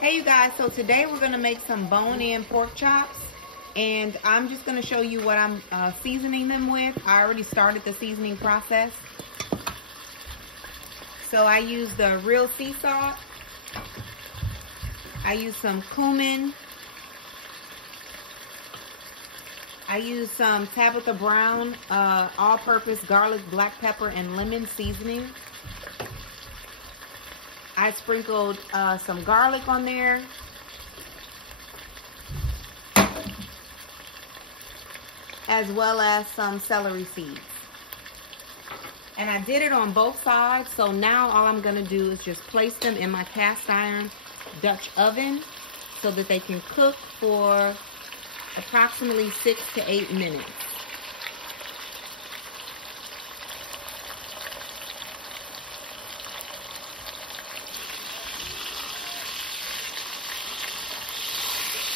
Hey you guys, so today we're going to make some bone-in pork chops, and I'm just going to show you what I'm seasoning them with. I already started the seasoning process. So I use the real sea salt. I use some cumin. I use some Tabitha Brown all-purpose garlic, black pepper, and lemon seasoning. I sprinkled some garlic on there. As well as some celery seeds. And I did it on both sides, so now all I'm gonna do is just place them in my cast iron Dutch oven so that they can cook for approximately 6 to 8 minutes.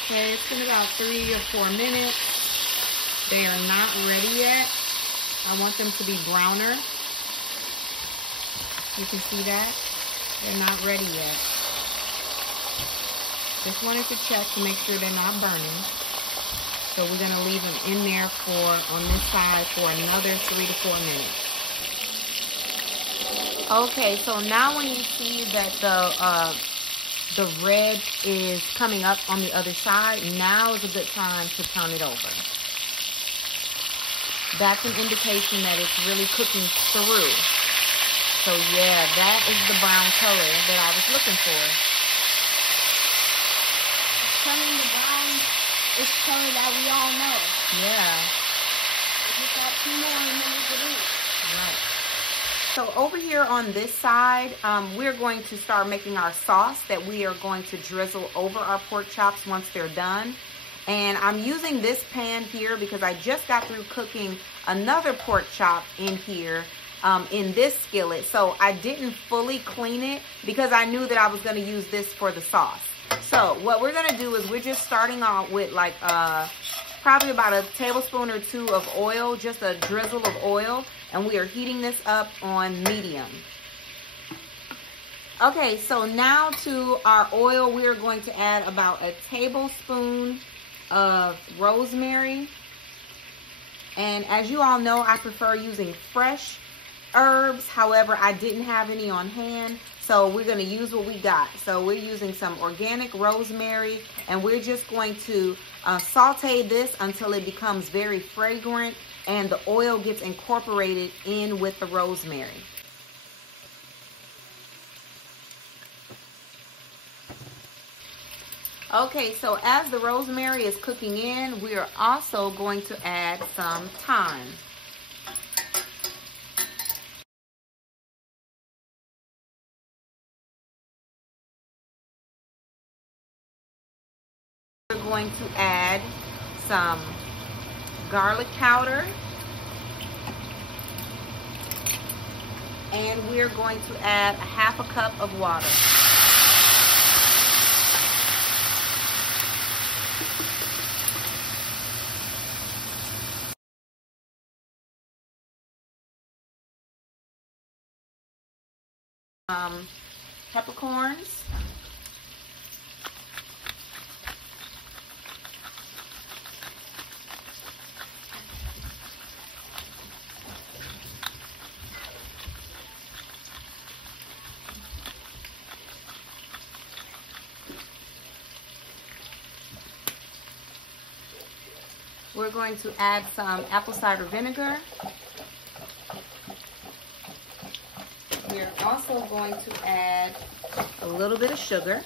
Okay, it's been about 3 or 4 minutes. They are not ready yet. I want them to be browner. You can see that. They're not ready yet. Just wanted to check to make sure they're not burning. So we're going to leave them in there on this side for another 3 to 4 minutes. Okay, so now when you see that the red is coming up on the other side, now is a good time to turn it over. That's an indication that it's really cooking through. So yeah, that is the brown color that I was looking for. It's turning the brown color that we all know. Yeah. We just got 2 more minutes to do. Right. So over here on this side, we're going to start making our sauce that we are going to drizzle over our pork chops once they're done. And I'm using this pan here because I just got through cooking another pork chop in here in this skillet. So I didn't fully clean it because I knew that I was going to use this for the sauce. So what we're going to do is we're just starting out with like probably about a tablespoon or 2 of oil, just a drizzle of oil. And we are heating this up on medium. Okay, so now to our oil, we are going to add about a tablespoon of rosemary. And as you all know, I prefer using fresh herbs. However, I didn't have any on hand, so we're going to use what we got. So we're using some organic rosemary, and we're just going to saute this until it becomes very fragrant and the oil gets incorporated in with the rosemary. Okay, so as the rosemary is cooking in, we are also going to add some thyme. We're going to add some garlic powder. And we're going to add a half a cup of water. Peppercorns. We're going to add some apple cider vinegar. We're also going to add a little bit of sugar.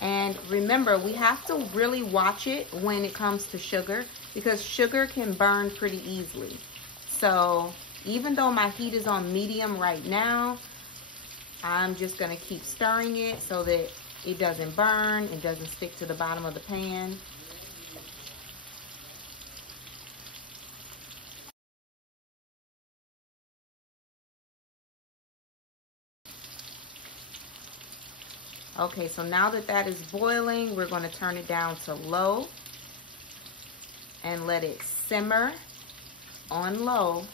And remember, we have to really watch it when it comes to sugar because sugar can burn pretty easily. So even though my heat is on medium right now, I'm just going to keep stirring it so that it doesn't burn, it doesn't stick to the bottom of the pan. Okay, so now that that is boiling, we're going to turn it down to low and let it simmer on low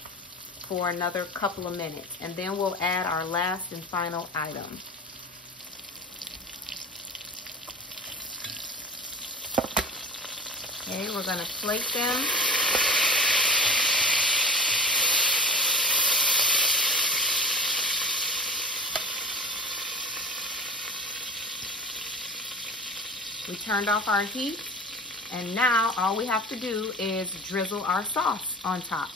for another couple of minutes, and then we'll add our last and final item. Okay, we're gonna plate them. We turned off our heat, and now all we have to do is drizzle our sauce on top.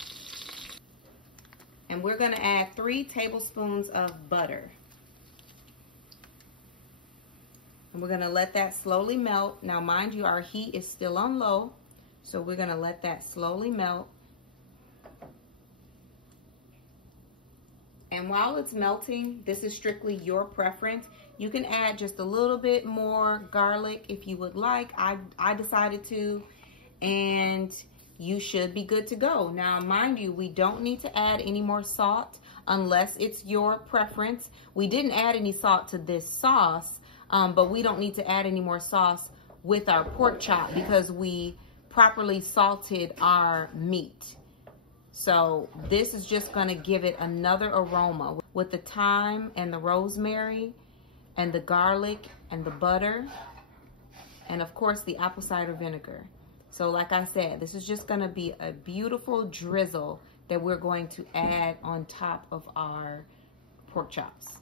And we're gonna add 3 tablespoons of butter. And we're gonna let that slowly melt. Now, mind you, our heat is still on low, so we're gonna let that slowly melt. And while it's melting, this is strictly your preference. You can add just a little bit more garlic if you would like. I decided to, and you should be good to go. Now, mind you, we don't need to add any more salt unless it's your preference. We didn't add any salt to this sauce, but we don't need to add any more sauce with our pork chop because we properly salted our meat. So this is just gonna give it another aroma with the thyme and the rosemary and the garlic and the butter, and of course the apple cider vinegar. So like I said, this is just gonna be a beautiful drizzle that we're going to add on top of our pork chops.